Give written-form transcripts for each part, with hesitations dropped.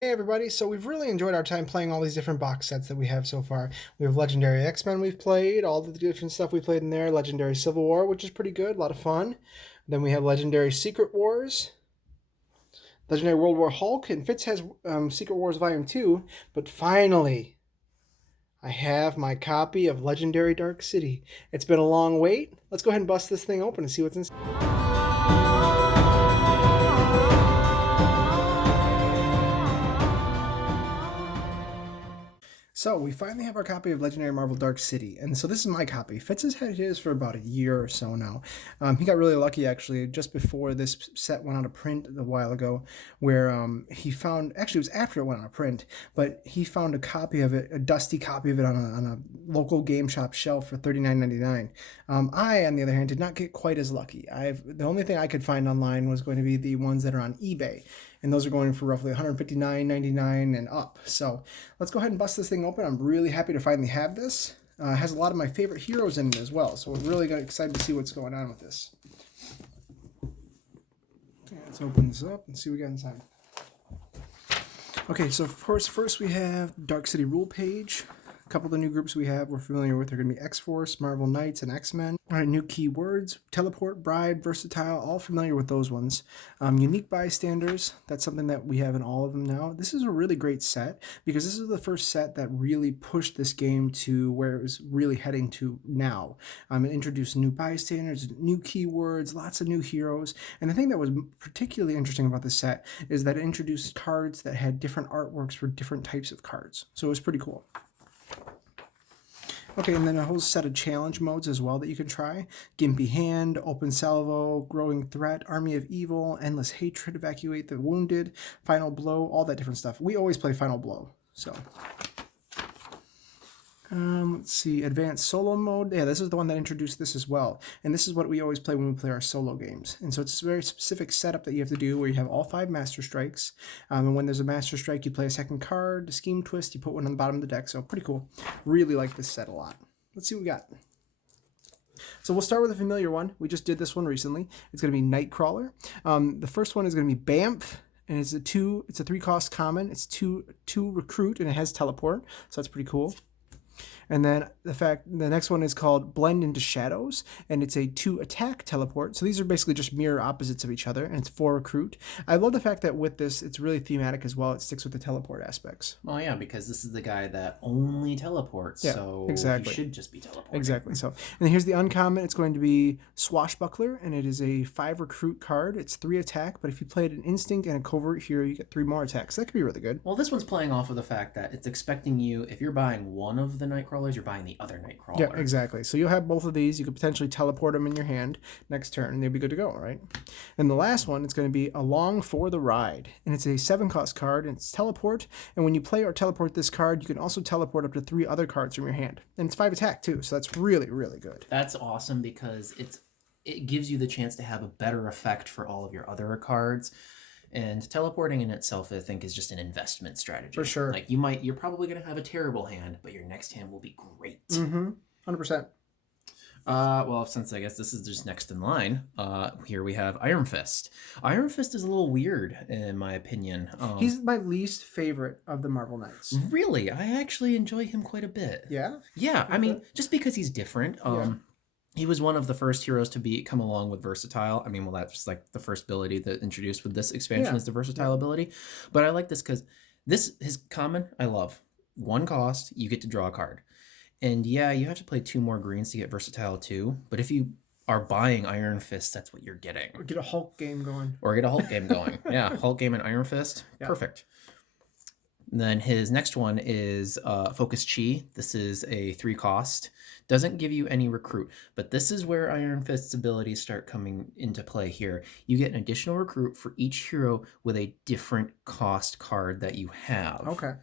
Hey everybody, so we've really enjoyed our time playing all these different box sets that we have so far. We have Legendary X-Men we've played, all the different stuff we played in there, Legendary Civil War, which is pretty good, a lot of fun. Then we have Legendary Secret Wars, Legendary World War Hulk, and Fitz has Secret Wars Volume 2, but finally, I have my copy of Legendary Dark City. It's been a long wait. Let's go ahead and bust this thing open and see what's inside. So we finally have our copy of Legendary Marvel Dark City, and so this is my copy. Fitz has had his for about a year or so now. He got really lucky actually just before this set went out of print a while ago, where he found, actually it was after it went out of print, but he found a copy of it, a dusty copy of it on a local game shop shelf for $39.99. I, on the other hand, did not get quite as lucky. The only thing I could find online was going to be the ones that are on eBay, and those are going for roughly $159.99 and up. So let's go ahead and bust this thing open. I'm really happy to finally have this. It has a lot of my favorite heroes in it as well, so we're really excited to see what's going on with this. Okay, let's open this up and see what we got inside. Okay, so of course, first we have Dark City rule page. A couple of the new groups we have we're familiar with are going to be X-Force, Marvel Knights, and X-Men. All right, new keywords: teleport, bride, versatile, all familiar with those ones. Unique bystanders, that's something that we have in all of them now. This is a really great set because this is the first set that really pushed this game to where it was really heading to now. It introduced new bystanders, new keywords, lots of new heroes. And the thing that was particularly interesting about this set is that it introduced cards that had different artworks for different types of cards. So it was pretty cool. Okay, and then a whole set of challenge modes as well that you can try. Gimpy Hand, Open Salvo, Growing Threat, Army of Evil, Endless Hatred, Evacuate the Wounded, Final Blow, all that different stuff. We always play Final Blow, so. Let's see, Advanced Solo Mode. Yeah, this is the one that introduced this as well. And this is what we always play when we play our solo games. And so it's a very specific setup that you have to do where you have all 5 Master Strikes. And when there's a Master Strike, you play a second card. The Scheme Twist, you put one on the bottom of the deck. So pretty cool. Really like this set a lot. Let's see what we got. So we'll start with a familiar one. We just did this one recently. It's going to be Nightcrawler. The first one is going to be Bamf. And it's a 3-cost common. It's 2 recruit, and it has teleport. So that's pretty cool. And then the next one is called Blend into Shadows, and it's a 2 attack teleport. So these are basically just mirror opposites of each other, and it's 4 recruit. I love the fact that with this, it's really thematic as well. It sticks with the teleport aspects. Well, yeah, because this is the guy that only teleports, Yeah, so exactly. he should just be teleporting. Exactly. So, and then here's the uncommon. It's going to be Swashbuckler, and it is a 5 recruit card. It's 3 attack, but if you played an instinct and a covert hero, you get 3 more attacks. So that could be really good. Well, this one's playing off of the fact that it's expecting you, if you're buying one of the Nightcrawlers, you're buying the other Nightcrawler. Yeah, exactly. So you'll have both of these. You could potentially teleport them in your hand next turn, and they'll be good to go, right? And the last one is going to be Along for the Ride, and it's a 7-cost card, and it's teleport. And when you play or teleport this card, you can also teleport up to 3 other cards from your hand, and it's 5 attack too. So that's really, really good. That's awesome because it gives you the chance to have a better effect for all of your other cards. And teleporting in itself, I think, is just an investment strategy. For sure. Like you're probably going to have a terrible hand, but your next hand will be great. 100%. Well, since I guess this is just next in line, here we have Iron Fist. Iron Fist is a little weird, in my opinion. He's my least favorite of the Marvel Knights. Really? I actually enjoy him quite a bit. Yeah? Yeah, I mean, just because he's different. He was one of the first heroes to come along with versatile. I mean, well, that's like the first ability that introduced with this expansion is the versatile ability. But I like this because his common, I love. 1 cost, you get to draw a card. And yeah, you have to play 2 more greens to get versatile too. But if you are buying Iron Fist, that's what you're getting. Or get a Hulk game going. Yeah, Hulk game and Iron Fist. Yeah. Perfect. And then his next one is Focus Chi. This is a 3-cost. Doesn't give you any recruit, but this is where Iron Fist's abilities start coming into play here. You get an additional recruit for each hero with a different cost card that you have. Okay.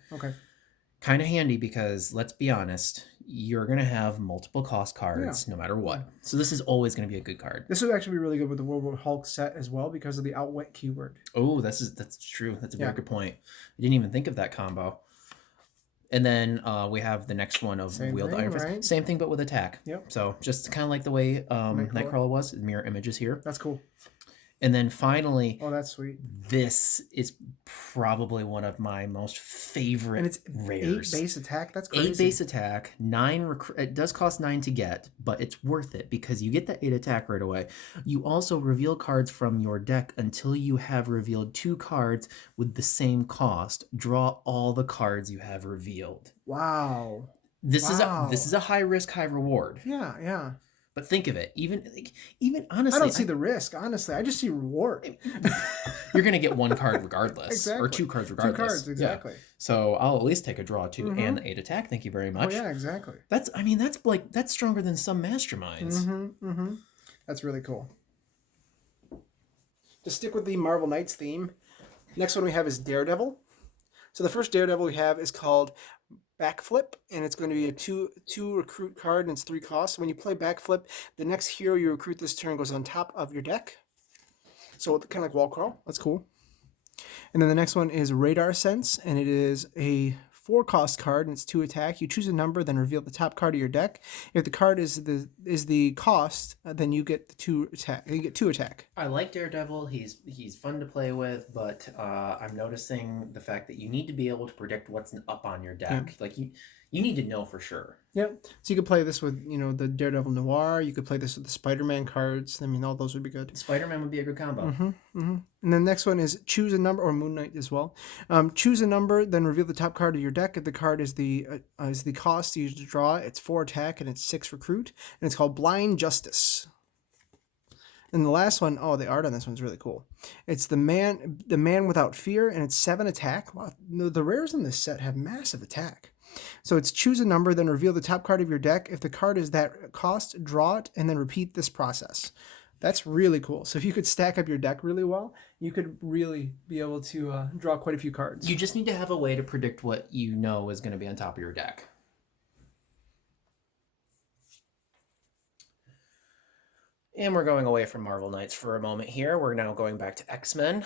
Kind of handy because, let's be honest, you're going to have multiple cost cards no matter what. So this is always going to be a good card. This would actually be really good with the World War Hulk set as well because of the outwit keyword. Oh, that's true. That's a very good point. I didn't even think of that combo. And then we have the next one of Wield Iron Fist. Right? Same thing, but with attack. Yep. So just kind of like the way Nightcrawler was. Mirror images here. That's cool. And then finally, Oh, that's sweet. this is probably one of my most favorite And it's rares. 8 base attack. That's crazy. 8 base attack, 9 it does cost 9 to get, but it's worth it because you get that 8 attack right away. You also reveal cards from your deck until you have revealed 2 cards with the same cost. Draw all the cards you have revealed. Wow. This is a high risk, high reward. Yeah, yeah. But think of it, even honestly, I don't see the risk. Honestly, I just see reward. You're gonna get 1 card regardless, Exactly. or 2 cards regardless. 2 cards, exactly. Yeah. So I'll at least take a draw 2 and the 8 attack. Thank you very much. Oh yeah, exactly. That's stronger than some masterminds. That's really cool. To stick with the Marvel Knights theme, next one we have is Daredevil. So the first Daredevil we have is called Backflip, and it's going to be a two recruit card, and it's 3 costs. When you play Backflip, the next hero you recruit this turn goes on top of your deck. So kind of like wall crawl. That's cool. And then the next one is Radar Sense, and it is a 4-cost card, and it's 2 attack. You choose a number, then reveal the top card of your deck. If the card is the cost, then you get the 2 attack. You get 2 attack. I like Daredevil. He's fun to play with, but I'm noticing the fact that you need to be able to predict what's up on your deck. Yeah. Like you need to know for sure. Yep. So you could play this with, the Daredevil Noir. You could play this with the Spider-Man cards. I mean, all those would be good. Spider-Man would be a good combo. And then the next one is choose a number, or Moon Knight as well. Choose a number, then reveal the top card of your deck. If the card is the cost you use to draw, it's 4 attack and it's 6 recruit. And it's called Blind Justice. And the last one, the art on this one's really cool. It's the man without fear, and it's 7 attack. Wow, the rares in this set have massive attack. So it's choose a number, then reveal the top card of your deck. If the card is that cost, draw it, and then repeat this process. That's really cool. So if you could stack up your deck really well, you could really be able to draw quite a few cards. You just need to have a way to predict what you know is going to be on top of your deck. And we're going away from Marvel Knights for a moment here. We're now going back to X-Men.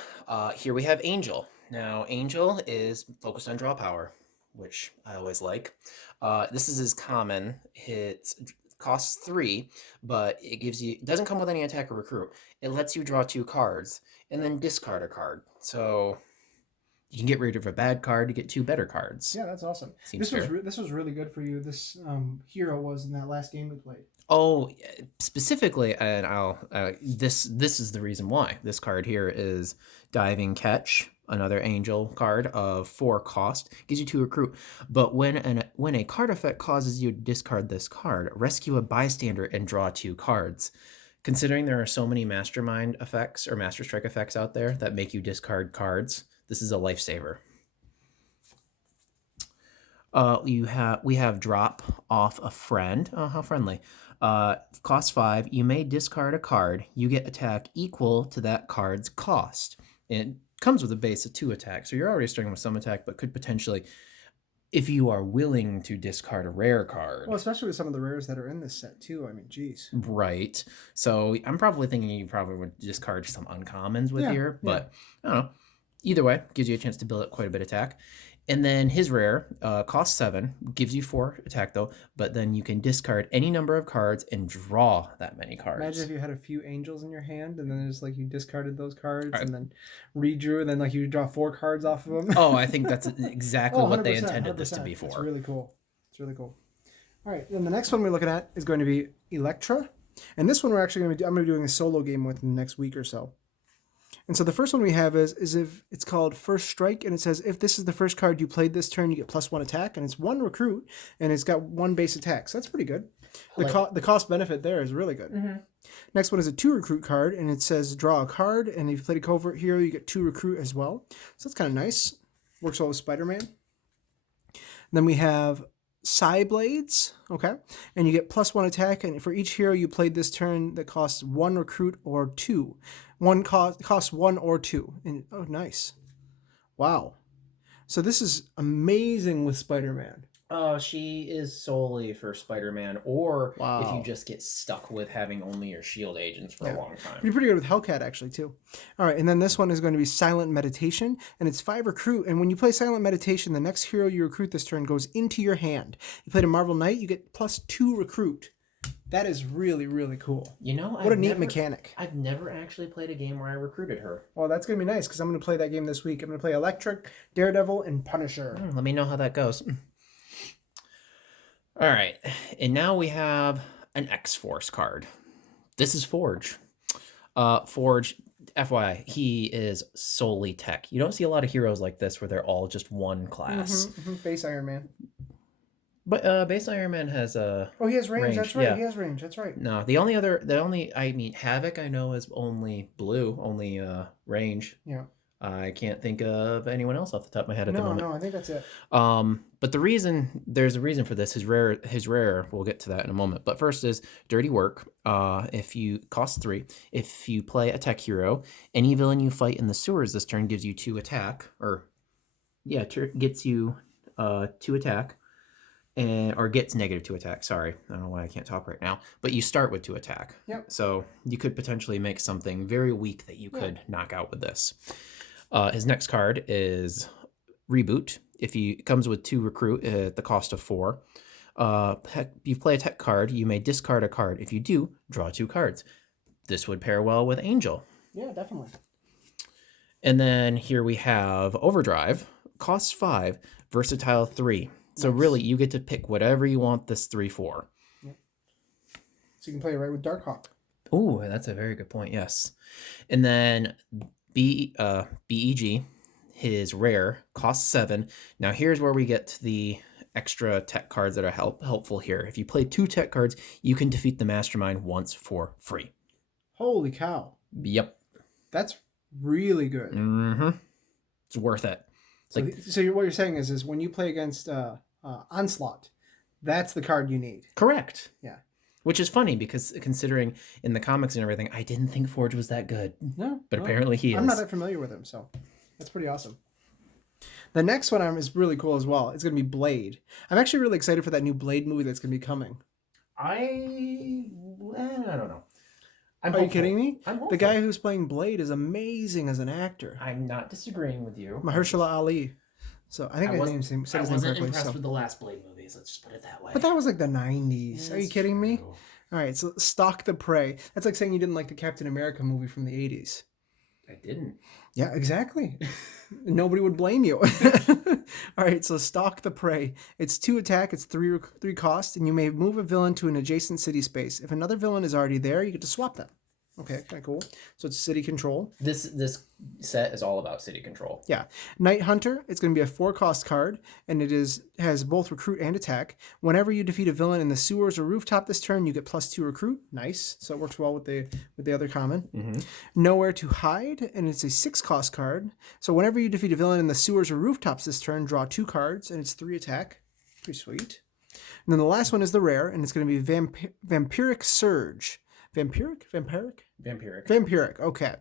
Here we have Angel. Now, Angel is focused on draw power, which I always like. This is his common. It costs 3, but it doesn't come with any attack or recruit. It lets you draw 2 cards and then discard a card. So you can get rid of a bad card to get 2 better cards. Yeah, that's awesome. Seems fair. This was really good for you. This hero was in that last game we played. Oh, specifically, and this is the reason why. This card here is Diving Catch, another Angel card of 4 cost, gives you 2 recruit. But when a card effect causes you to discard this card, rescue a bystander and draw 2 cards. Considering there are so many Mastermind effects or Master Strike effects out there that make you discard cards, this is a lifesaver. We have Drop Off a Friend. Oh, how friendly. Cost 5. You may discard a card. You get attack equal to that card's cost. It comes with a base of 2 attack, so you're already starting with some attack, but could potentially, if you are willing to discard a rare card. Well, especially with some of the rares that are in this set too. I mean, geez. Right. So I'm probably thinking you probably would discard some uncommons with here, but I don't know. Either way, gives you a chance to build up quite a bit of attack. And then his rare, costs 7, gives you 4 attack though, but then you can discard any number of cards and draw that many cards. Imagine if you had a few angels in your hand and then just like you discarded those cards and then redrew and then like you draw 4 cards off of them. Oh, I think that's exactly what they intended this to be for. It's really cool. It's really cool. All right, then the next one we're looking at is going to be Electra. And this one we're actually I'm going to be doing a solo game with in the next week or so. And so the first one we have is if it's called First Strike, and it says if this is the first card you played this turn, you get +1 attack, and it's 1 recruit, and it's got 1 base attack. So that's pretty good. The cost benefit there is really good. Mm-hmm. Next one is a 2 recruit card, and it says draw a card, and if you played a covert hero, you get 2 recruit as well. So that's kind of nice. Works well with Spider-Man. Then we have Psy Blades, okay, and you get +1 attack, and for each hero you played this turn that costs 1 recruit or 2. Costs 1 or 2. And, oh, nice. Wow. So this is amazing with Spider-Man. She is solely for Spider-Man, or Wow. if you just get stuck with having only your shield agents for a long time. Pretty good with Hellcat, actually, too. All right, and then this one is going to be Silent Meditation, and it's 5 recruit, and when you play Silent Meditation, the next hero you recruit this turn goes into your hand. You played a Marvel Knight, you get +2 recruit. That is really, really cool. You know, what a neat mechanic. I've never actually played a game where I recruited her. Well, that's going to be nice because I'm going to play that game this week. I'm going to play Electra, Daredevil, and Punisher. Let me know how that goes. All right. And now we have an X-Force card. This is Forge. Forge, FYI, he is solely tech. You don't see a lot of heroes like this where they're all just one class. Base Iron Man. But base Iron Man has a. Oh, he has range. That's right. Yeah. He has range. That's right. No, Havoc I know is only blue, only range. Yeah. I can't think of anyone else off the top of my head at the moment. No, I think that's it. But there's a reason for this. His rare, we'll get to that in a moment. But first is Dirty Work. If you cost 3, if you play a tech hero, any villain you fight in the sewers this turn gives you 2 attack, gets you 2 attack. Or gets -2 attack. Sorry, I don't know why I can't talk right now. But you start with 2 attack. Yep. So you could potentially make something very weak that you could knock out with this. His next card is Reboot. If he comes with 2 recruit at the cost of 4. You play a tech card, you may discard a card. If you do, draw 2 cards. This would pair well with Angel. Yeah, definitely. And then here we have Overdrive. Costs 5, versatile 3. So really, you get to pick whatever you want this 3 for. Yep. So you can play it right with Darkhawk. Oh, that's a very good point. Yes. And then BEG, his rare, costs 7. Now here's where we get to the extra tech cards that are helpful here. If you play 2 tech cards, you can defeat the Mastermind once for free. Holy cow. Yep. That's really good. Mm-hmm. It's worth it. So what you're saying is when you play against Onslaught, that's the card you need. Correct. Yeah. Which is funny because considering in the comics and everything, I didn't think Forge was that good. No. But apparently he is. I'm not that familiar with him, so that's pretty awesome. The next one is really cool as well. It's going to be Blade. I'm actually really excited for that new Blade movie that's going to be coming. I don't know. Are you kidding me? I'm hopeful. The guy who's playing Blade is amazing as an actor. I'm not disagreeing with you. Mahershala Ali. So I think I wasn't impressed with the last Blade movies. Let's just put it that way. But that was like the 90s. Are you kidding me? All right, so Stalk the Prey. That's like saying you didn't like the Captain America movie from the 80s. I didn't. Yeah, exactly. Nobody would blame you. All right, so Stalk the Prey. It's 2 attack, it's 3 cost, and you may move a villain to an adjacent city space. If another villain is already there, you get to swap them. Okay, kind of cool. So it's city control. This set is all about city control. Yeah. Night Hunter, it's going to be a 4-cost card, and it has both recruit and attack. Whenever you defeat a villain in the sewers or rooftop this turn, you get +2 recruit. Nice. So it works well with the other common. Mm-hmm. Nowhere to Hide, and it's a 6-cost card. So whenever you defeat a villain in the sewers or rooftops this turn, draw 2 cards, and it's 3 attack. Pretty sweet. And then the last one is the rare, and it's going to be Vampiric Surge. Vampiric? Okay.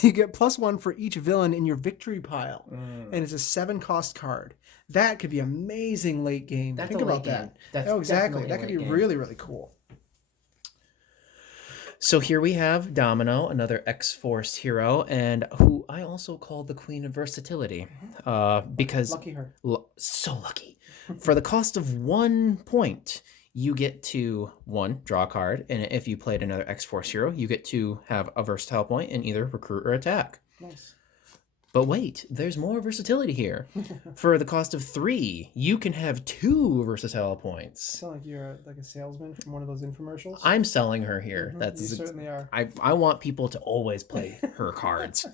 You get +1 for each villain in your victory pile. And it's a 7-cost card. That could be amazing late game. Think about that. Exactly. That could be really, really cool. So here we have Domino, another X-Force hero, and who I also call the Queen of Versatility. Because lucky her. So lucky. For the cost of 1 point, you get to 1, draw a card, and if you played another X-Force hero, you get to have a versatile point in either recruit or attack. Nice. But wait, there's more versatility here. For the cost of 3, you can have 2 versatile points. You sound like you're like a salesman from one of those infomercials. I'm selling her here. You certainly are. I want people to always play her cards.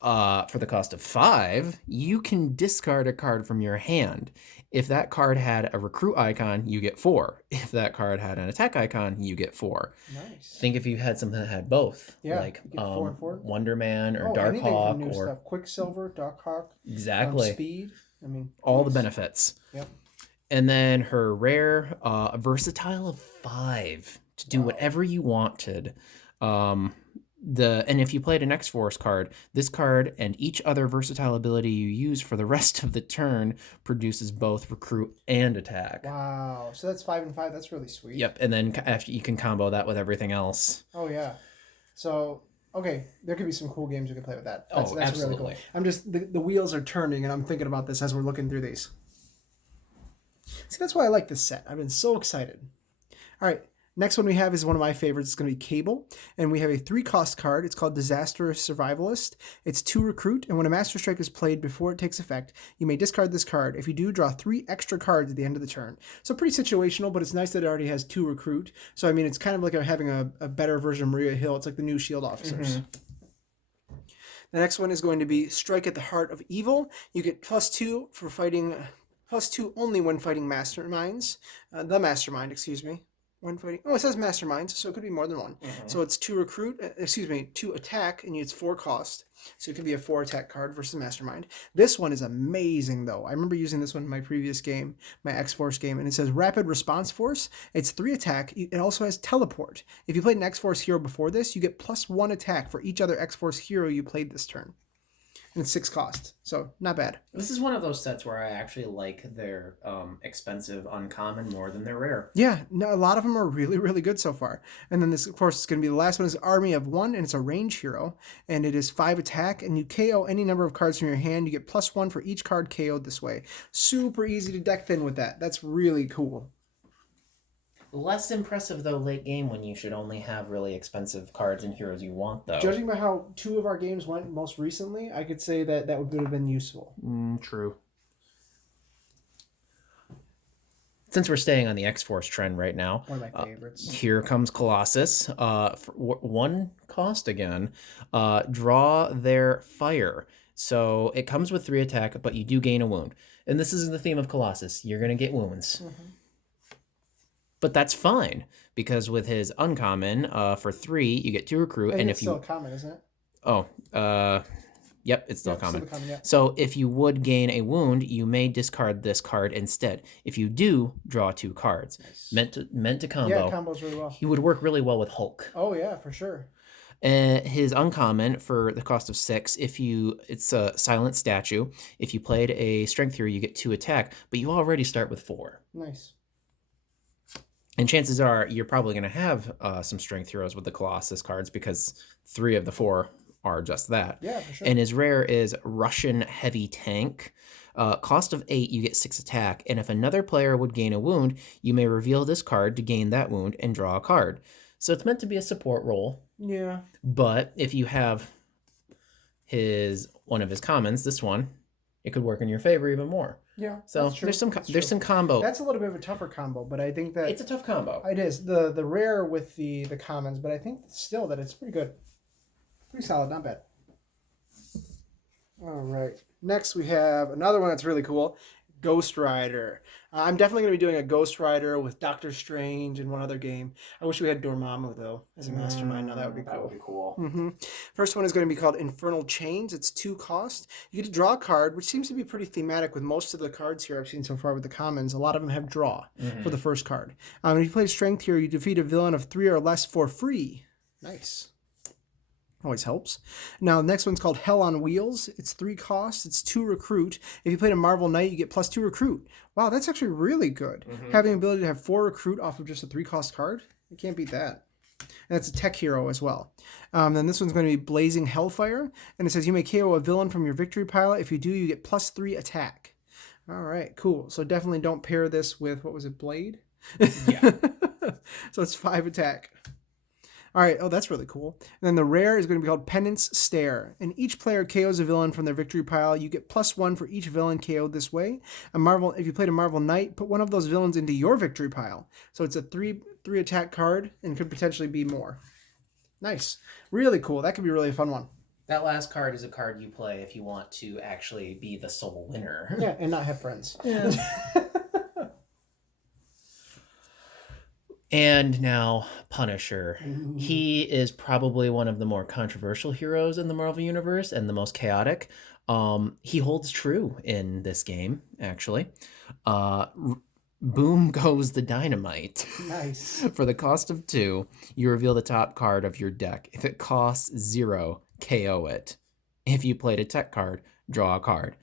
For the cost of 5, you can discard a card from your hand. If that card had a recruit icon, you get 4. If that card had an attack icon, you get 4. Nice. Think if you had something that had both, like 4 and 4. Wonder Man or Darkhawk or stuff. Quicksilver, Darkhawk. Exactly. Speed. I mean, all the benefits. Yep. And then her rare, versatile of 5 to do whatever you wanted. And if you played an X-Force card, this card and each other versatile ability you use for the rest of the turn produces both recruit and attack. Wow. So that's 5 and 5. That's really sweet. Yep. And then after you can combo that with everything else. Oh, yeah. So, okay, there could be some cool games we could play with that. That's absolutely. Really cool. I'm just, the wheels are turning, and I'm thinking about this as we're looking through these. See, that's why I like this set. I've been so excited. All right. Next one we have is one of my favorites. It's going to be Cable. And we have a 3-cost card. It's called Disastrous Survivalist. It's 2 recruit. And when a Master Strike is played before it takes effect, you may discard this card. If you do, draw 3 extra cards at the end of the turn. So pretty situational, but it's nice that it already has 2 recruit. So, I mean, it's kind of like having a better version of Maria Hill. It's like the new Shield Officers. The next one is going to be Strike at the Heart of Evil. You get +2 for fighting, +2 only when fighting masterminds. The mastermind, excuse me. When fighting, it says masterminds, so it could be more than one. So it's 2 recruit, 2 attack, and it's 4 cost. So it could be a 4 attack card versus mastermind. This one is amazing, though. I remember using this one in my previous game, my X-Force game, and it says Rapid Response Force. It's 3 attack. It also has Teleport. If you played an X-Force hero before this, you get +1 attack for each other X-Force hero you played this turn. And it's 6 cost, so not bad. This is one of those sets where I actually like their expensive uncommon more than their rare. Yeah, no, a lot of them are really, really good so far. And then this, of course, is going to be the last one is Army of 1, and it's a range hero. And it is 5 attack, and you KO any number of cards from your hand. You get +1 for each card KO'd this way. Super easy to deck thin with that. That's really cool. Less impressive, though, late game when you should only have really expensive cards and heroes you want, though. Judging by how 2 of our games went most recently, I could say that that would have been useful. True. Since we're staying on the X-Force trend right now, One of my favorites. Here comes Colossus. For 1 cost again. Draw their fire. So it comes with 3 attack, but you do gain a wound. And this is the theme of Colossus. You're going to get wounds. But that's fine, because with his uncommon, for 3, you get 2 recruit. And it's if still common, isn't it? Oh, yep, it's still common. Still common, yeah. So if you would gain a wound, you may discard this card instead. If you do, draw 2 cards. Nice. Meant to combo. Yeah, it combos really well. He would work really well with Hulk. Oh yeah, for sure. His uncommon for the cost of 6, it's a silent statue. If you played a strength hero, you get 2 attack, but you already start with 4. Nice. And chances are you're probably going to have some strength heroes with the Colossus cards because 3 of the 4 are just that. Yeah, for sure. And his rare is Russian Heavy Tank. Cost of 8, you get 6 attack. And if another player would gain a wound, you may reveal this card to gain that wound and draw a card. So it's meant to be a support role. Yeah. But if you have one of his commons, this one, it could work in your favor even more. Yeah. So there's some combo. That's a little bit of a tougher combo, but I think that it's a tough combo. It is the rare with the commons, but I think still that it's pretty good, pretty solid, not bad. All right. Next we have another one that's really cool, Ghost Rider. I'm definitely going to be doing a Ghost Rider with Doctor Strange and one other game. I wish we had Dormammu, though, as a mastermind. Now that would be cool. That would be cool. First one is going to be called Infernal Chains. It's 2 cost. You get to draw a card, which seems to be pretty thematic with most of the cards here I've seen so far with the commons. A lot of them have draw for the first card. If you play Strength here, you defeat a villain of 3 or less for free. Nice. Always helps. Now, the next one's called Hell on Wheels. It's 3 costs. It's 2 recruit. If you played a Marvel Knight, you get +2 recruit. Wow, that's actually really good. Having the ability to have 4 recruit off of just a 3-cost card, you can't beat that. And that's a tech hero as well. Then this one's going to be Blazing Hellfire. And it says you may KO a villain from your victory pile. If you do, you get +3 attack. All right, cool. So definitely don't pair this with, what was it, Blade? Yeah. So it's 5 attack. All right, oh, that's really cool. And then the rare is going to be called Penance Stare. And each player KOs a villain from their victory pile. You get +1 for each villain KO'd this way. If you played a Marvel Knight, put one of those villains into your victory pile. So it's a 3 attack card and could potentially be more. Nice. Really cool. That could be really a fun one. That last card is a card you play if you want to actually be the sole winner. Yeah, and not have friends. Yeah. And now Punisher. He is probably one of the more controversial heroes in the Marvel Universe and the most chaotic. He holds true in this game, actually. Boom goes the dynamite. Nice. For the cost of 2, you reveal the top card of your deck. If it costs 0, KO it. If you played a tech card, draw a card.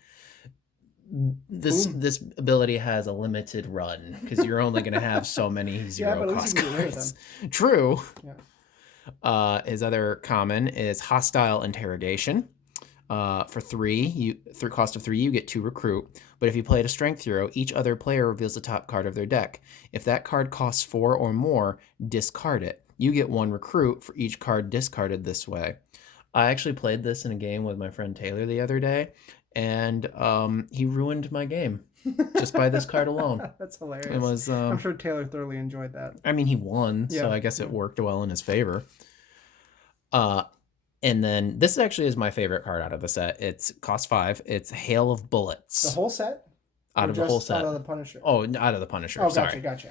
This ability has a limited run because you're only going to have so many 0-cost cards. True. Yeah. His other common is Hostile Interrogation. For 3, through cost of 3, you get 2 recruit. But if you played a strength hero, each other player reveals the top card of their deck. If that card costs 4 or more, discard it. You get 1 recruit for each card discarded this way. I actually played this in a game with my friend Taylor the other day, and he ruined my game just by this card alone. That's hilarious. It was. I'm sure Taylor thoroughly enjoyed that. I mean, he won, so I guess it worked well in his favor. And then this actually is my favorite card out of the set. It's cost 5. It's Hail of Bullets. The whole set? Out of the whole set. Out of the Punisher. Oh, out of the Punisher. Oh, sorry. Gotcha.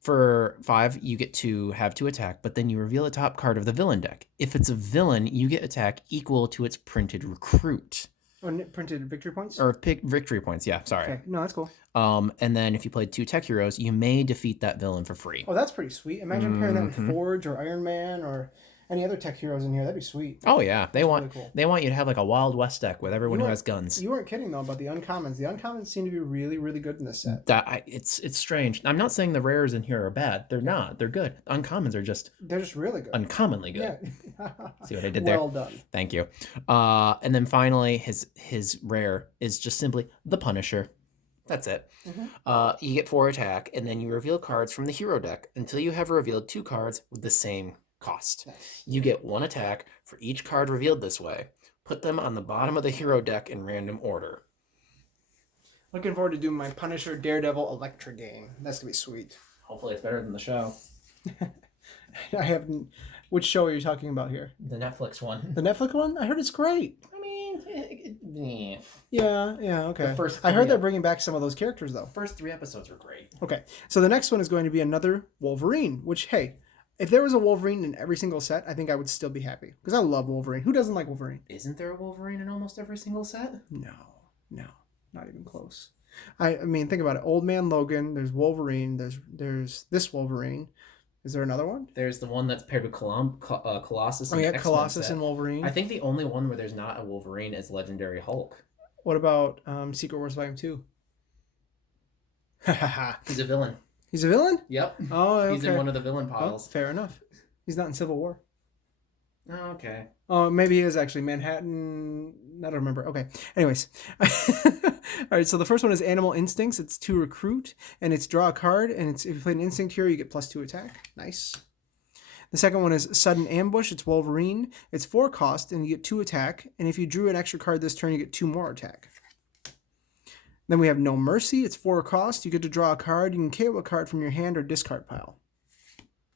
For 5, you get to have 2 attack, but then you reveal a top card of the villain deck. If it's a villain, you get attack equal to its printed recruit. Oh, printed victory points? Or victory points, yeah, sorry. Okay, no, that's cool. And then if you played 2 tech heroes, you may defeat that villain for free. Oh, that's pretty sweet. Imagine pairing that with Forge or Iron Man or any other tech heroes in here. That'd be sweet. Oh yeah, they want you to have like a Wild West deck with everyone who has guns. You weren't kidding though about the uncommons. The uncommons seem to be really, really good in this set. It's strange. I'm not saying the rares in here are bad. They're not. They're good. Uncommons are just really good. Uncommonly good. Yeah. See what I did there? Well done. Thank you. And then finally, his rare is just simply the Punisher. That's it. You get 4 attack, and then you reveal cards from the hero deck until you have revealed 2 cards with the same cost. Nice. You get 1 attack for each card revealed this way. Put them on the bottom of the hero deck in random order. Looking forward to doing my Punisher Daredevil Electra game. That's gonna be sweet. Hopefully it's better than the show. I haven't. Which show are you talking about here? The Netflix one. The Netflix one? I heard it's great. I mean, yeah, okay. I heard they're bringing back some of those characters though. First 3 episodes were great. Okay, so the next one is going to be another Wolverine. Which, hey, if there was a Wolverine in every single set, I think I would still be happy. Because I love Wolverine. Who doesn't like Wolverine? Isn't there a Wolverine in almost every single set? No. Not even close. I mean, think about it. Old Man Logan, there's Wolverine, there's this Wolverine. Is there another one? There's the one that's paired with Colossus. Oh, yeah, Colossus and Wolverine. I think the only one where there's not a Wolverine is Legendary Hulk. What about Secret Wars Volume 2? He's a villain. He's a villain? Yep. Oh, okay. He's in one of the villain piles. Oh, fair enough. He's not in Civil War. Oh, okay. Oh, maybe he is actually. Manhattan. I don't remember. Okay. Anyways. All right. So the first one is Animal Instincts. It's 2 recruit, and it's draw a card, and it's if you play an instinct hero, you get +2 attack. Nice. The second one is Sudden Ambush. It's Wolverine. It's 4 cost, and you get 2 attack. And if you drew an extra card this turn, you get 2 more attack. Then we have No Mercy. It's 4 cost. You get to draw a card. You can KO a card from your hand or discard pile.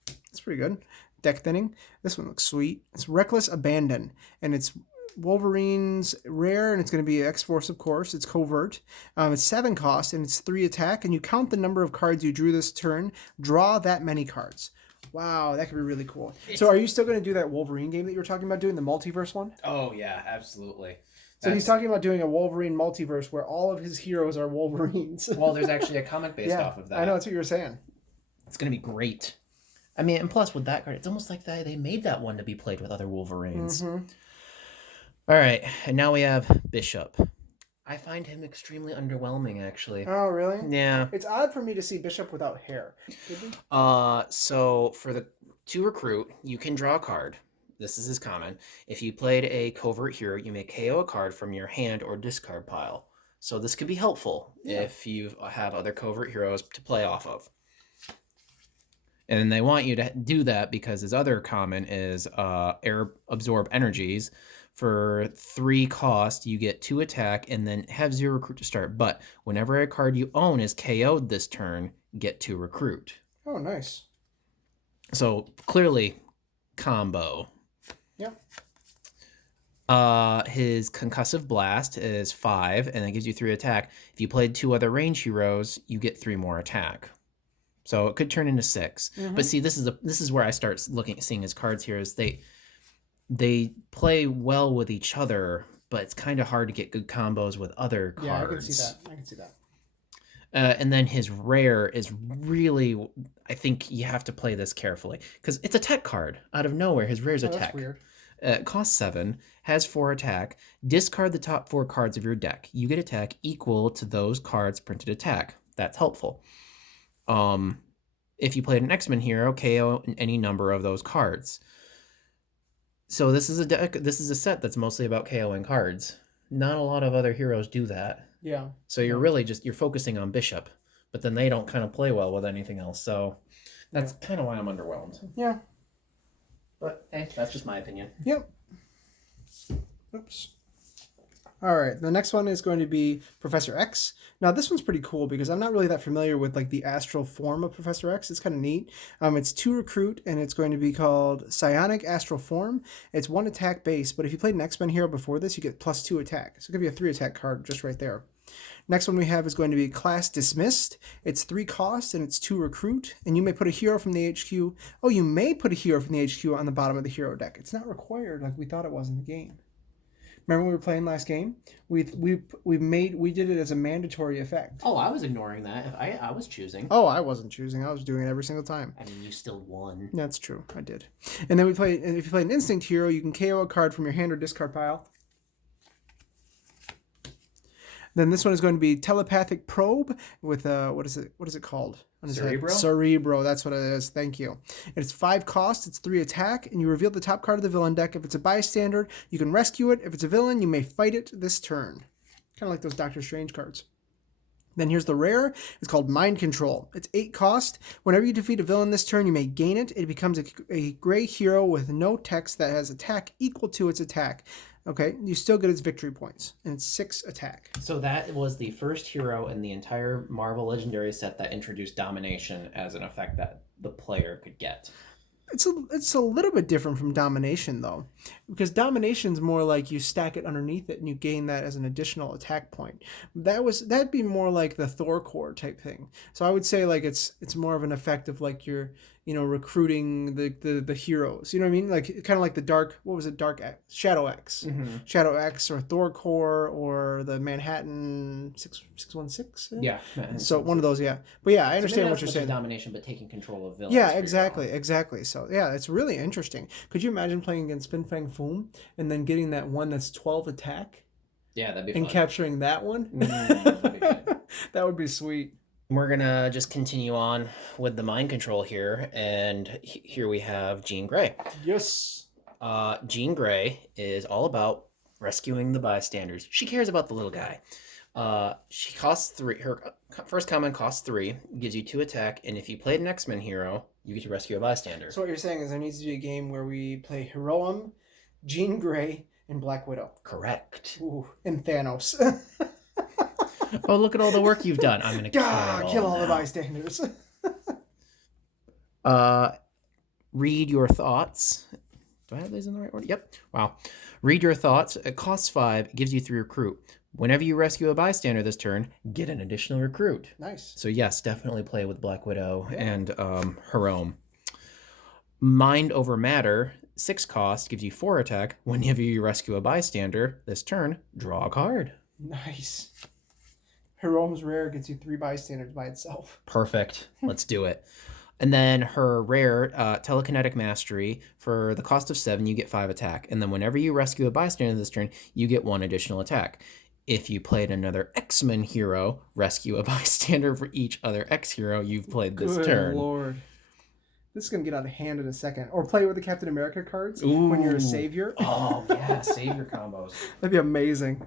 That's pretty good. Deck thinning. This one looks sweet. It's Reckless Abandon, and it's Wolverine's rare, and it's going to be X-Force, of course. It's covert. It's 7 cost, and it's 3 attack, and you count the number of cards you drew this turn. Draw that many cards. Wow, that could be really cool. So are you still going to do that Wolverine game that you were talking about doing, the multiverse one? Oh, yeah, absolutely. So he's talking about doing a Wolverine multiverse where all of his heroes are Wolverines. Well, there's actually a comic based off of that. I know, that's what you were saying. It's going to be great. I mean, and plus with that card, it's almost like they made that one to be played with other Wolverines. Mm-hmm. All right, and now we have Bishop. I find him extremely underwhelming, actually. Oh, really? Yeah. It's odd for me to see Bishop without hair. So for the 2 recruit, you can draw a card. This is his common. If you played a covert hero, you may KO a card from your hand or discard pile. So this could be helpful if you have other covert heroes to play off of. And they want you to do that because his other common is Air Absorb Energies. For 3 cost, you get 2 attack and then have 0 recruit to start. But whenever a card you own is KO'd this turn, get 2 recruit. Oh, nice. So clearly, combo. Yep. His Concussive Blast is 5, and that gives you 3 attack. If you played 2 other range heroes, you get 3 more attack. So it could turn into 6. Mm-hmm. But see, this is where I start seeing his cards here. Is they play well with each other, but it's kind of hard to get good combos with other cards. Yeah, I can see that. And then his rare is really, I think you have to play this carefully because it's a tech card out of nowhere. His rare's a tech. That's weird. Costs 7, has 4 attack. Discard the top 4 cards of your deck. You get attack equal to those cards' printed attack. That's helpful. If you played an X-Men hero, KO any number of those cards. So this is a deck. This is a set that's mostly about KOing cards. Not a lot of other heroes do that. Yeah. So you're really you're focusing on Bishop, but then they don't kind of play well with anything else. So that's kind of why I'm underwhelmed. Yeah. But hey, that's just my opinion. Yep. Oops. All right, the next one is going to be Professor X. Now, this one's pretty cool because I'm not really that familiar with like the astral form of Professor X. It's kind of neat. It's 2 recruit, and it's going to be called Psionic Astral Form. It's 1 attack base, but if you played an X-Men hero before this, you get +2 attack. So it'll give you a 3 attack card just right there. Next one we have is going to be Class Dismissed. It's 3 cost, and it's 2 recruit, and you may put a hero from the HQ. Oh, you may put a hero from the HQ on the bottom of the hero deck. It's not required like we thought it was in the game. Remember when we were playing last game? We did it as a mandatory effect. Oh, I was ignoring that. I was choosing. Oh, I wasn't choosing. I was doing it every single time. I mean, you still won. That's true. I did. And then if you play an instinct hero, you can KO a card from your hand or discard pile. Then this one is going to be Telepathic Probe with what is it called? Cerebro? Cerebro, that's what it is. Thank you. And it's 5 cost, it's 3 attack, and you reveal the top card of the villain deck. If it's a bystander, you can rescue it. If it's a villain, you may fight it this turn. Kind of like those Doctor Strange cards. Then here's the rare. It's called Mind Control. It's 8 cost. Whenever you defeat a villain this turn, you may gain it. It becomes a gray hero with no text that has attack equal to its attack. Okay, you still get its victory points, and it's 6 attack. So that was the first hero in the entire Marvel Legendary set that introduced domination as an effect that the player could get. It's a little bit different from domination though, because domination's more like you stack it underneath it and you gain that as an additional attack point. That'd be more like the Thor core type thing. So I would say like it's more of an effect of like you're recruiting the heroes. You know what I mean? Like kind of like the Shadow X, Shadow X, or Thor core, or the Manhattan 616. Yeah. So one of those, yeah. But yeah, I understand what you're saying. Domination, but taking control of villains. Yeah, exactly. So yeah, it's really interesting. Could you imagine playing against Fin Fang Foom and then getting that one that's 12 attack? Yeah, that'd be fun. And capturing that one? That'd be good. That would be sweet. We're going to just continue on with the mind control here. And here we have Jean Grey. Yes. Jean Grey is all about rescuing the bystanders. She cares about the little guy. She costs 3. Her first command costs 3, gives you 2 attack, and if you played an X-Men hero, you get to rescue a bystander. So what you're saying is there needs to be a game where we play Heroum, Jean Grey, and Black Widow. Correct. Ooh, and Thanos. Oh, look at all the work you've done. I'm going to kill all the bystanders. Read your thoughts. Do I have these in the right order? Yep. Wow. Read your thoughts. It costs 5. It gives you 3 recruit. Whenever you rescue a bystander this turn, get an additional recruit. Nice. So yes, definitely play with Black Widow and Heroum. Mind over Matter, 6 cost, gives you 4 attack. Whenever you rescue a bystander this turn, draw a card. Nice. Heroum's rare gets you 3 bystanders by itself. Perfect. Let's do it. And then her rare, Telekinetic Mastery, for the cost of 7, you get 5 attack. And then whenever you rescue a bystander this turn, you get 1 additional attack. If you played another X-Men hero, rescue a bystander for each other X hero you've played this turn. Good Lord. This is going to get out of hand in a second. Or play with the Captain America cards when you're a savior. Oh, yeah, savior combos. That'd be amazing.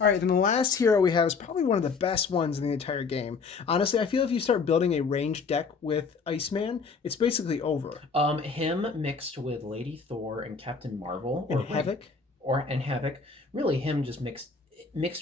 All right, then the last hero we have is probably one of the best ones in the entire game. Honestly, I feel if you start building a ranged deck with Iceman, it's basically over. Him mixed with Lady Thor and Captain Marvel. And Havoc. And Havoc. Really, him just mixed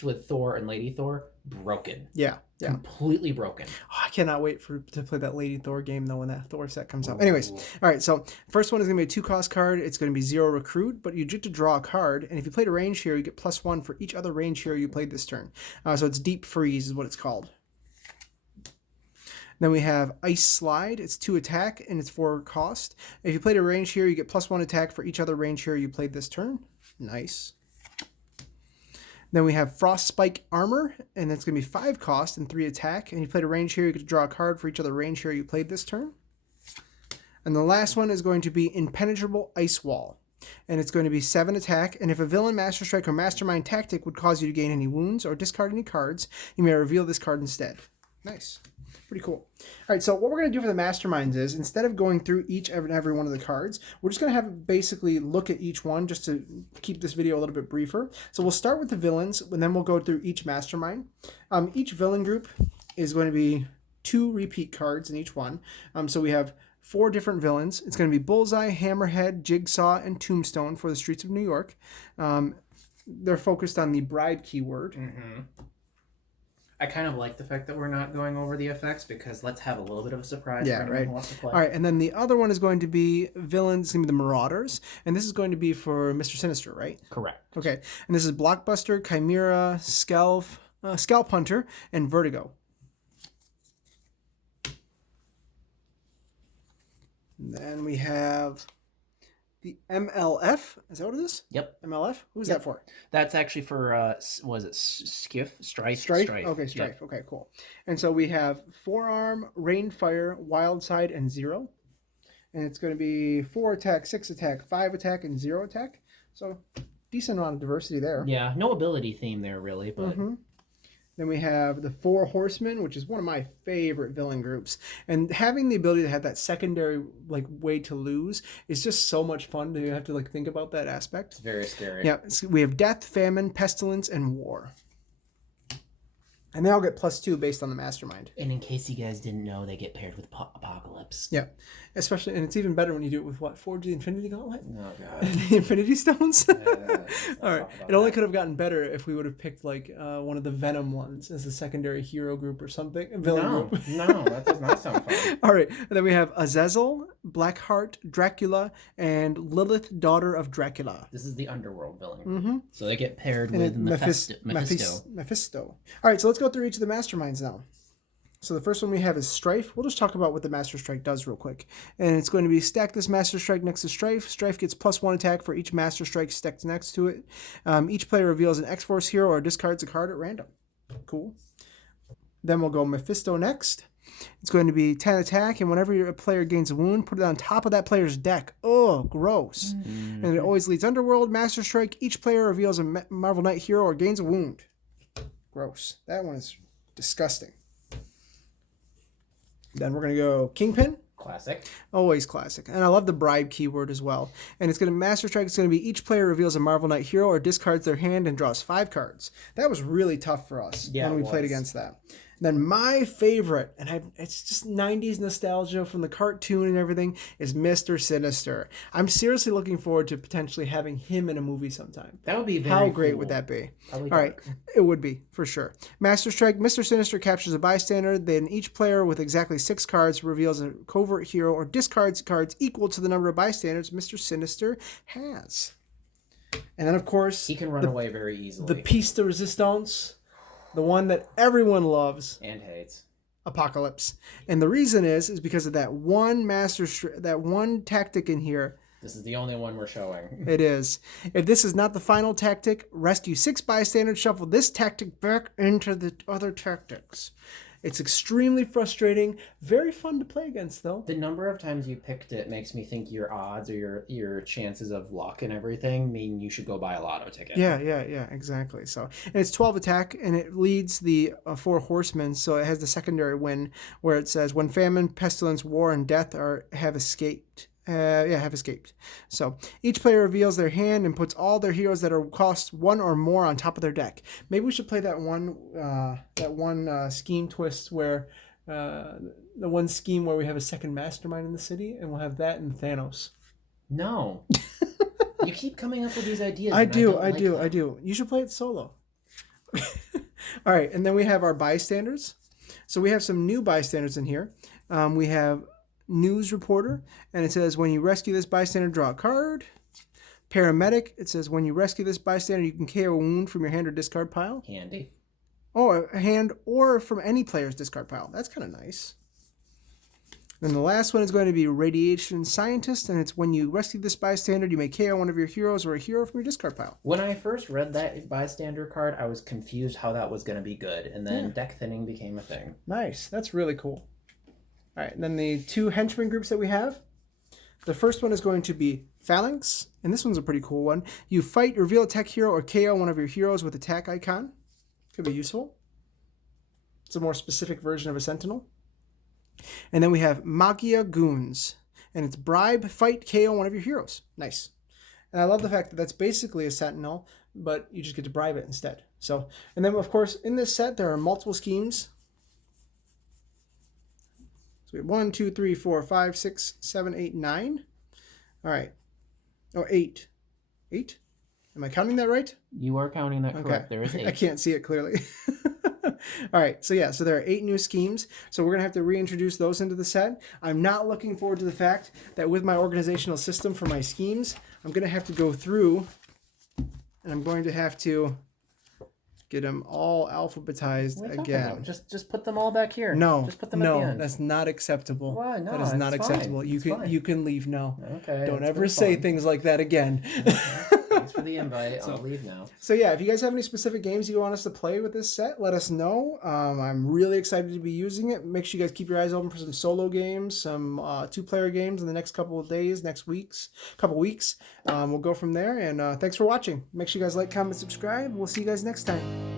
with Thor and Lady Thor, broken. Yeah. Completely broken. Oh, I cannot wait to play that Lady Thor game, though, when that Thor set comes out. Anyways, all right, so first one is going to be a 2-cost card. It's going to be 0 recruit, but you get to draw a card, and if you played a range hero, you get +1 for each other range hero you played this turn. So it's Deep Freeze is what it's called. Then we have Ice Slide. It's 2 attack, and it's 4 cost. If you played a range hero, you get +1 attack for each other range hero you played this turn. Nice. Then we have Frost Spike Armor, and that's going to be 5 cost and 3 attack. And you played a range hero, you get to draw a card for each other range hero you played this turn. And the last one is going to be Impenetrable Ice Wall. And it's going to be 7 attack. And if a villain, Master Strike, or Mastermind tactic would cause you to gain any wounds or discard any cards, you may reveal this card instead. Nice. Pretty cool. All right, so what we're going to do for the masterminds is, instead of going through each and every one of the cards, we're just going to have basically look at each one just to keep this video a little bit briefer. So we'll start with the villains, and then we'll go through each mastermind. Each villain group is going to be 2 repeat cards in each one. So we have 4 different villains. It's going to be Bullseye, Hammerhead, Jigsaw, and Tombstone for the streets of New York. They're focused on the bride keyword. Mm-hmm. I kind of like the fact that we're not going over the effects, because let's have a little bit of a surprise for anyone who wants to play. All right, and then the other one is going to be villains, it's going to be the Marauders, and this is going to be for Mr. Sinister, right? Correct. Okay, and this is Blockbuster, Chimera, Scalp Hunter, and Vertigo. And then we have the MLF. Is that what it is? Yep. MLF? Who's that for? That's actually for, was it Skiff? Strife? Strife? Okay, Strife. Yep. Okay, cool. And so we have Forearm, Rainfire, Wildside, and Zero. And it's going to be 4 attack, 6 attack, 5 attack, and 0 attack. So decent amount of diversity there. Yeah, no ability theme there, really, but... Mm-hmm. Then we have the 4 Horsemen, which is one of my favorite villain groups. And having the ability to have that secondary way to lose is just so much fun to have to think about that aspect. It's very scary. Yeah, so we have Death, Famine, Pestilence, and War. And they all get +2 based on the mastermind. And in case you guys didn't know, they get paired with Apocalypse. Yeah. Especially, and it's even better when you do it with Forge the Infinity Gauntlet? Oh, God. The Infinity Stones? All right. It only could have gotten better if we would have picked one of the Venom ones as the secondary hero group or something. Villain group. No, that does not sound fun. All right. And then we have Azazel, Blackheart, Dracula, and Lilith, Daughter of Dracula. This is the underworld villain. Mm-hmm. So they get paired with Mephisto. All right, so let's go through each of the masterminds now. So the first one we have is Strife. We'll just talk about what the Master Strike does real quick. And it's going to be stack this Master Strike next to Strife. Strife gets +1 attack for each Master Strike stacked next to it. Each player reveals an X-Force hero or discards a card at random. Cool. Then we'll go Mephisto next. It's going to be 10 attack, and whenever a player gains a wound, put it on top of that player's deck. Oh, gross. Mm-hmm. And it always leads Underworld, Master Strike. Each player reveals a Marvel Knight hero or gains a wound. Gross. That one is disgusting. Then we're going to go Kingpin. Classic. Always classic. And I love the bribe keyword as well. And it's going to Master Strike. It's going to be each player reveals a Marvel Knight hero or discards their hand and draws 5 cards. That was really tough for us when we played against that. Then my favorite, and it's just 90s nostalgia from the cartoon and everything, is Mr. Sinister. I'm seriously looking forward to potentially having him in a movie sometime. That would be very How great cool. would that be? Probably All right, it would be, for sure. Master Strike, Mr. Sinister captures a bystander. Then each player with exactly 6 cards reveals a covert hero or discards cards equal to the number of bystanders Mr. Sinister has. And then, of course... He can run away very easily. The piece de resistance... The one that everyone loves and hates, Apocalypse, and the reason is because of that one that one tactic in here. This is the only one we're showing. It is. If this is not the final tactic, rescue 6 bystanders, shuffle this tactic back into the other tactics. It's extremely frustrating. Very fun to play against, though. The number of times you picked it makes me think your odds or your chances of luck and everything mean you should go buy a lotto ticket. Yeah, exactly. So, and it's 12 attack, and it leads the 4 horsemen. So it has the secondary win where it says, when famine, pestilence, war, and death have escaped. Have escaped. So each player reveals their hand and puts all their heroes that are cost 1 or more on top of their deck. Maybe we should play that one scheme twist where the one scheme where we have a second mastermind in the city, and we'll have that and Thanos. No, you keep coming up with these ideas. I do. You should play it solo. All right, and then we have our bystanders. So we have some new bystanders in here. We have News Reporter, and it says when you rescue this bystander, draw a card. Paramedic, it says when you rescue this bystander, you can KO a wound from your hand or discard pile. Handy. Oh, a hand or from any player's discard pile. That's kind of nice. Then the last one is going to be Radiation Scientist, and it's when you rescue this bystander, you may KO one of your heroes or a hero from your discard pile. When I first read that bystander card, I was confused how that was going to be good, and then deck thinning became a thing. Nice. That's really cool. All right, and then the 2 henchman groups that we have. The first one is going to be Phalanx, and this one's a pretty cool one. You fight, reveal a tech hero, or KO one of your heroes with attack icon. Could be useful. It's a more specific version of a Sentinel. And then we have Magia Goons. And it's bribe, fight, KO one of your heroes. Nice. And I love the fact that that's basically a Sentinel, but you just get to bribe it instead. So, and then of course in this set there are multiple schemes. So we have 1, 2, 3, 4, 5, 6, 7, 8, 9. All right. Oh, 8. 8? Am I counting that right? You are counting that correct. There is 8. I can't see it clearly. All right, so yeah, so there are 8 new schemes. So we're going to have to reintroduce those into the set. I'm not looking forward to the fact that with my organizational system for my schemes, I'm going to have to go through and I'm going to have to get them all alphabetized again. Just put them all back here. No, just put them at the end. That's not acceptable. Why? No, that is not acceptable. Fine. You can leave now. Okay. Don't ever say things like that again. Thanks for the invite. I'll leave now. So yeah, if you guys have any specific games you want us to play with this set, let us know. I'm really excited to be using it. Make sure you guys keep your eyes open for some solo games, some 2-player games in the next couple of days, couple weeks. We'll go from there. And thanks for watching. Make sure you guys like, comment, subscribe. We'll see you guys next time.